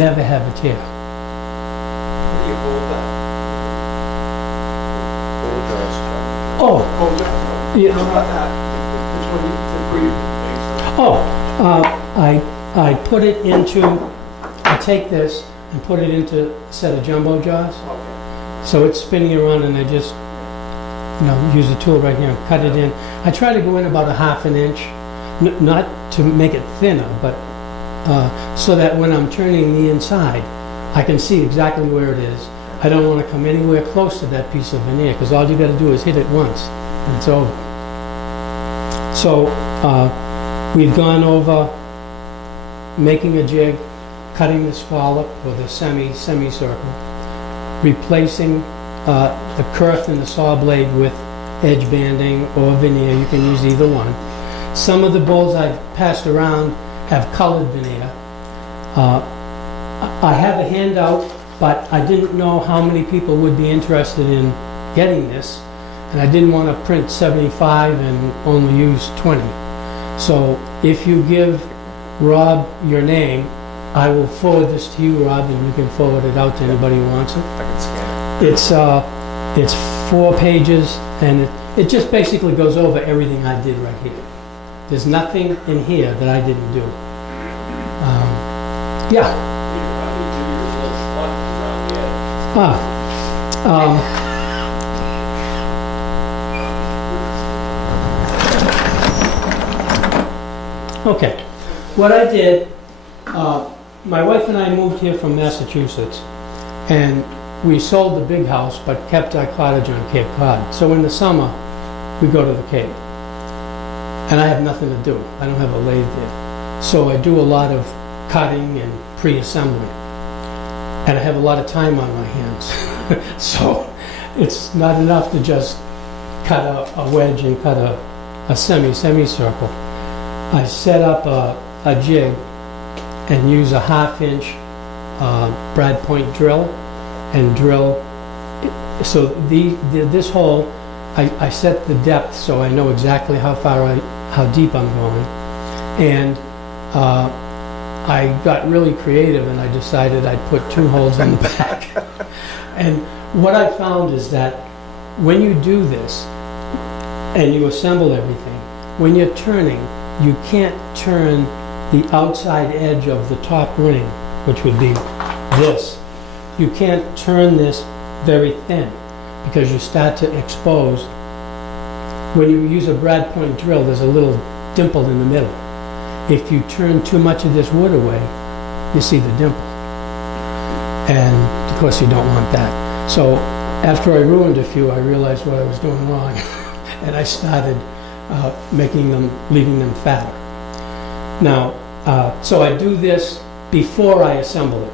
never have a tear. What do you hold that? Oh, Hold that? yeah. How about that? Which one you, I put it into, I take this and put it into a set of jumbo jars. Okay. So it's spinning around and I just, use the tool right here and cut it in. I try to go in about a ½ an inch, not to make it thinner, but so that when I'm turning the inside, I can see exactly where it is. I don't want to come anywhere close to that piece of veneer because all you got to do is hit it once and it's over. So we've gone over making a jig, cutting the scallop with a semicircle, replacing the kerf and the saw blade with edge banding or veneer. You can use either one. Some of the bowls I've passed around have colored veneer. I have a handout, but I didn't know how many people would be interested in getting this, and I didn't want to print 75 and only use 20. So if you give Rob your name, I will forward this to you, Rob, and you can forward it out to anybody who wants it. I can scan it. It's 4 pages, and it just basically goes over everything I did right here. There's nothing in here that I didn't do. Yeah. Okay. What I did, my wife and I moved here from Massachusetts, and we sold the big house but kept our cottage on Cape Cod. So in the summer, we go to the Cape. And I have nothing to do. I don't have a lathe there. So I do a lot of cutting and pre-assembly. And I have a lot of time on my hands. So it's not enough to just cut a wedge and cut a semicircle. I set up a jig and use a ½ inch brad point drill and drill. So this hole, I set the depth so I know exactly how deep I'm going. And I got really creative and I decided I'd put 2 holes in the back. And what I found is that when you do this and you assemble everything, when you're turning, you can't turn the outside edge of the top ring, which would be this. You can't turn this very thin because you start to expose. When you use a brad point drill, there's a little dimple in the middle. If you turn too much of this wood away, you see the dimple. And of course you don't want that. So after I ruined a few, I realized what I was doing wrong. And I started leaving them fatter. Now, so I do this before I assemble it,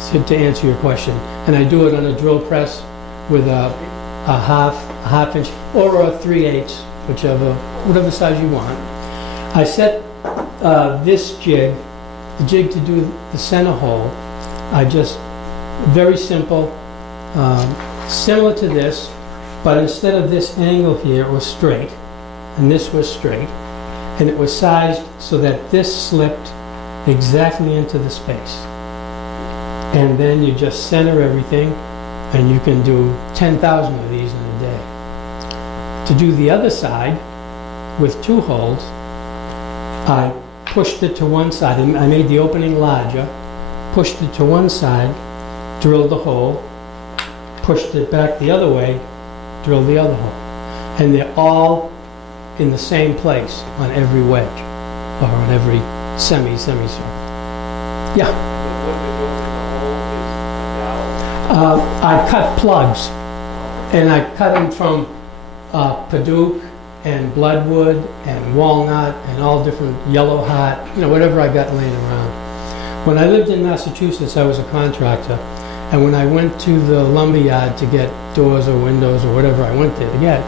so to answer your question. And I do it on a drill press with a half inch or a 3/8, whatever size you want. I set this jig, the jig to do the center hole. I just, very simple, similar to this, but instead of this angle here, it was straight, and this was straight, and it was sized so that this slipped exactly into the space. And then you just center everything, and you can do 10,000 of these in a day. To do the other side, with 2 holes, I pushed it to one side, and I made the opening larger, pushed it to one side, drilled the hole, pushed it back the other way, drilled the other hole. And they're all in the same place on every wedge, or on every semicircle. Yeah. I cut plugs, and I cut them from Paduke and Bloodwood and Walnut and all different Yellow Heart, whatever I got laying around. When I lived in Massachusetts, I was a contractor, and when I went to the lumberyard to get doors or windows or whatever I went there to get,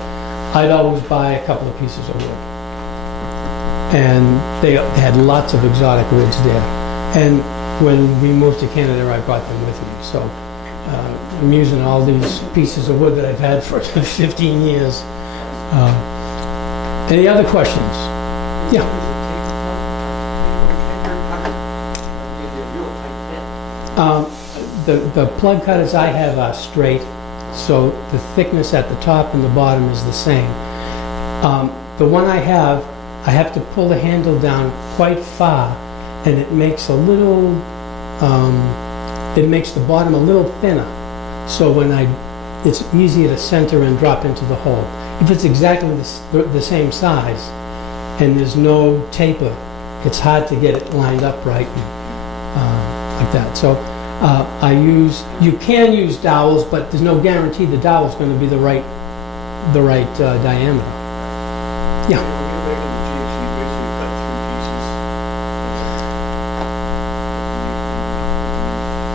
I'd always buy a couple of pieces of wood. And they had lots of exotic woods there. And when we moved to Canada, I brought them with me. So I'm using all these pieces of wood that I've had for 15 years. Any other questions? Yeah. Um, the plug cutters I have are straight, so the thickness at the top and the bottom is the same. The one I have to pull the handle down quite far, and it makes a little, it makes the bottom a little thinner. So it's easier to center and drop into the hole. If it's exactly the same size and there's no taper, it's hard to get it lined up right like that. So you can use dowels, but there's no guarantee the dowel's going to be the right diameter. Yeah. When you're making the jigs, you basically cut three pieces.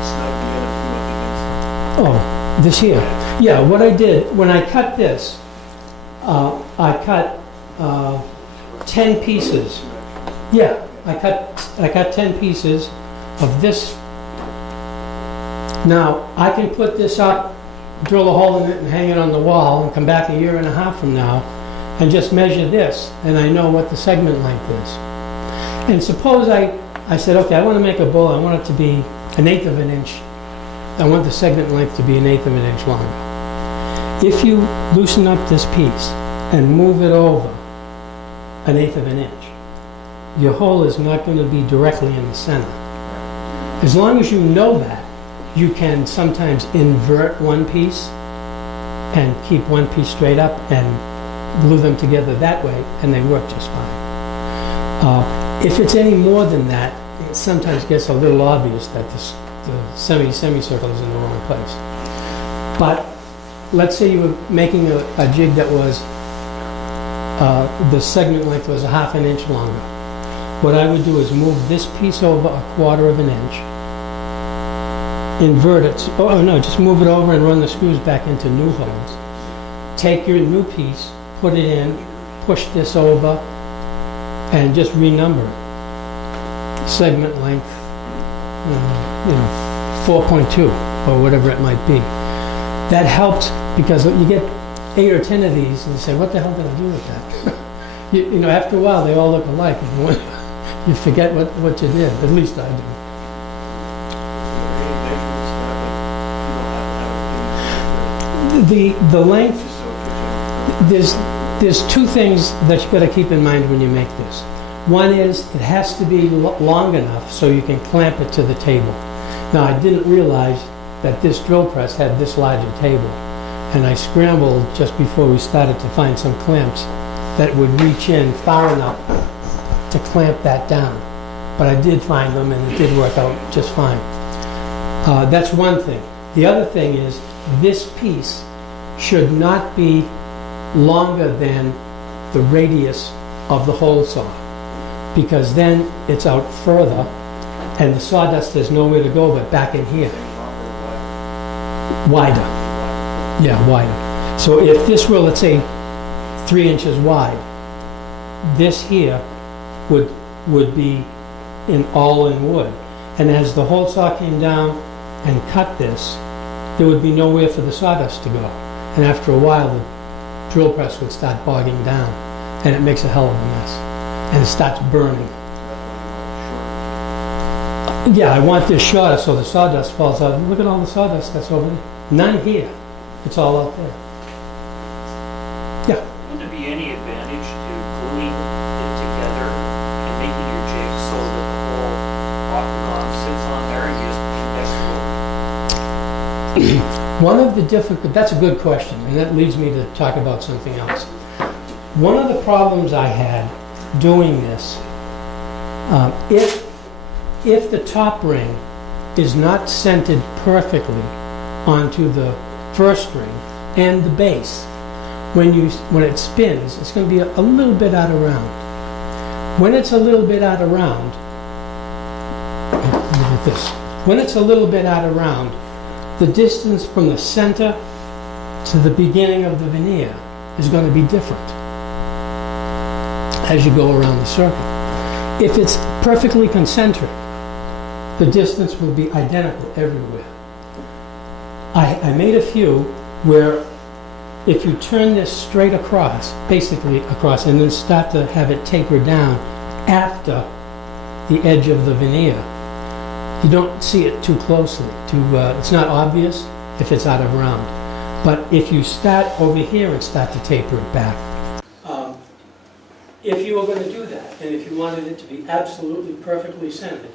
Snug the end up to what you Oh, this here. Yeah, what I did, when I cut this, I cut 10 pieces. Yeah, I cut 10 pieces of this. Now, I can put this up, drill a hole in it and hang it on the wall and come back a year and a half from now and just measure this, and I know what the segment length is. And suppose I said, okay, I want to make a bowl, I want it to be 1/8 of an inch. I want the segment length to be 1/8 of an inch longer. If you loosen up this piece and move it over 1/8 of an inch, your hole is not going to be directly in the center. As long as you know that, you can sometimes invert one piece and keep one piece straight up and glue them together that way, and they work just fine. If it's any more than that, it sometimes gets a little obvious that the semicircle is in the wrong place. But let's say you were making a jig that was, the segment length was 1/2 an inch longer. What I would do is move this piece over 1/4 of an inch, invert it, oh no, just move it over and run the screws back into new holes. Take your new piece, put it in, push this over, and just renumber it. Segment length, 4.2 or whatever it might be. That helps because you get 8 or 10 of these and you say, what the hell did I do with that? you know, after a while they all look alike. You forget what you did, at least I do. The length, there's two things that you've got to keep in mind when you make this. One is it has to be long enough so you can clamp it to the table. Now, I didn't realize that this drill press had this large a table, and I scrambled just before we started to find some clamps that would reach in far enough to clamp that down. But I did find them, and it did work out just fine. That's one thing. The other thing is this piece should not be longer than the radius of the hole saw, because then it's out further and the sawdust has nowhere to go but back in here. Wider. Yeah, wider. So if this were, let's say, 3 inches wide, this here would be all in wood. And as the hole saw came down and cut this, there would be nowhere for the sawdust to go. And after a while, the drill press would start bogging down, and it makes a hell of a mess. And it starts burning. Yeah, I want this shorter so the sawdust falls out. Look at all the sawdust that's over there. None here. It's all out there. Yeah. Would there be any advantage to gluing it together and making your jig so that the whole octagon sits on there and you just One of the that's a good question, and that leads me to talk about something else. One of the problems I had doing this, if the top ring is not centered perfectly onto the first ring and the base, when it spins, it's going to be a little bit out of round. When it's a little bit out of round, look at this. When it's a little bit out of round, the distance from the center to the beginning of the veneer is going to be different as you go around the circle. If it's perfectly concentric, the distance will be identical everywhere. I made a few where if you turn this straight across, basically across, and then start to have it taper down after the edge of the veneer, You don't see it too closely. It's not obvious if it's out of round. But if you start over here and start to taper it back. If you were going to do that, and if you wanted it to be absolutely perfectly centered,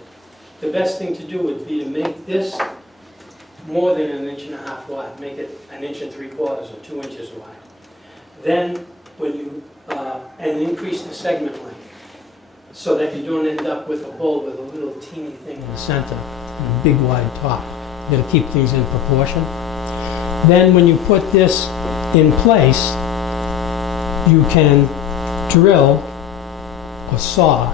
the best thing to do would be to make this more than 1.5 inches wide. Make it 1 3/4 or 2 inches wide. Then, when you and increase the segment length, so that you don't end up with a bowl with a little teeny thing in the center and a big wide top. You got to keep things in proportion. Then, when you put this in place, you can drill or saw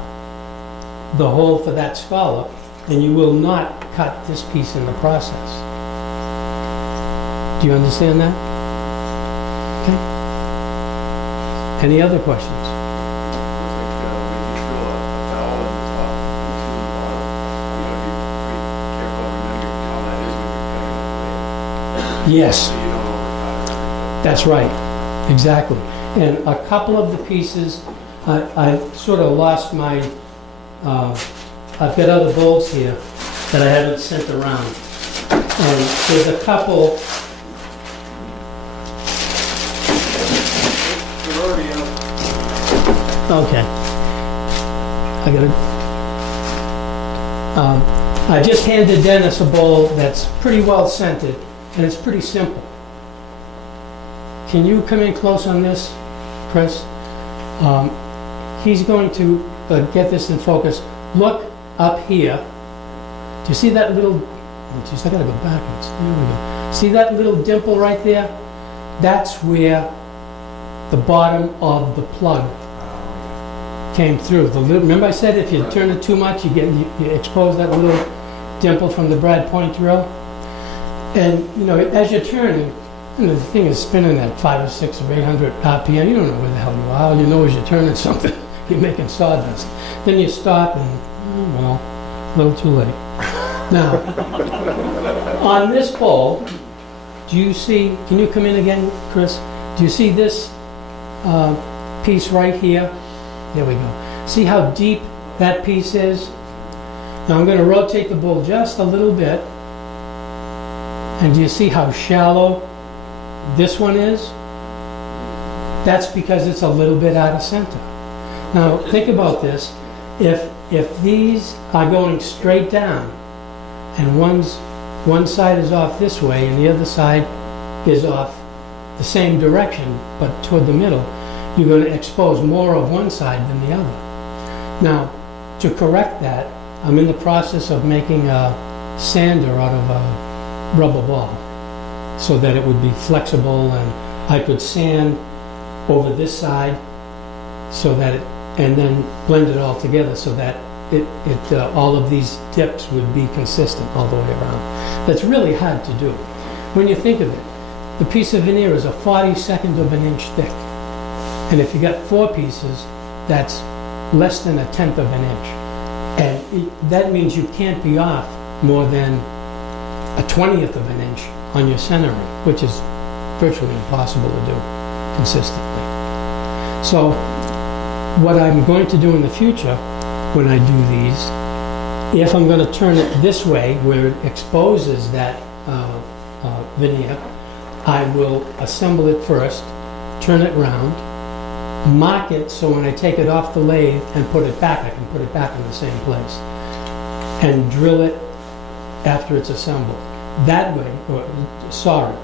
the hole for that scallop, and you will not cut this piece in the process. Do you understand that? Okay. Any other questions? Looks like when you drill a valve in the top into the bottom, you gotta be pretty careful, remembering how that is when you're cutting the blade. Yes. So you don't overcut it. That's right, exactly. And a couple of the pieces, I sort of lost my, I've got other bowls here that I haven't sent around. And there's a couple, They're already out. okay. I gotta, I just handed Dennis a bowl that's pretty well scented, and it's pretty simple. Can you come in close on this, Chris? He's going to get this in focus. Look up here. Do you see that little, oh geez, I gotta go backwards. There we go. See that little dimple right there? That's where the bottom of the plug came through. Remember I said if you turn it too much, you expose that little dimple from the Brad Point drill? And you know, as you're turning, and the thing is spinning at 5 or 6 or 800 RPM. You don't know where the hell you are. All you know is you're turning something. You're making sawdust. Then you stop and, oh, well, a little too late. Now, on this bowl, do you see, can you come in again, Chris? Do you see this piece right here? There we go. See how deep that piece is? Now I'm going to rotate the bowl just a little bit. And do you see how shallow this one is? That's because it's a little bit out of center. Now think about this. If these are going straight down and one side is off this way and the other side is off the same direction but toward the middle, you're going to expose more of one side than the other. Now, to correct that, I'm in the process of making a sander out of a rubber ball so that it would be flexible, and I could sand over this side so that it, and then blend it all together so that all of these tips would be consistent all the way around. That's really hard to do. When you think of it, the piece of veneer is a 42nd of an inch thick. And if you got 4 pieces, that's less than 1/10 of an inch. And that means you can't be off more than 1/20th of an inch on your centering, which is virtually impossible to do consistently. So what I'm going to do in the future when I do these, if I'm going to turn it this way where it exposes that veneer, I will assemble it first, turn it round, mark it so when I take it off the lathe and put it back, I can put it back in the same place, and drill it after it's assembled. That way, or saw it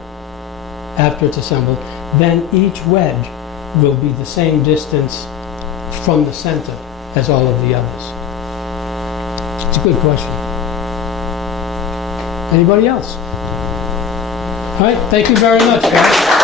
after it's assembled, then each wedge will be the same distance from the center as all of the others. It's a good question. Anybody else? All right, thank you very much, guys.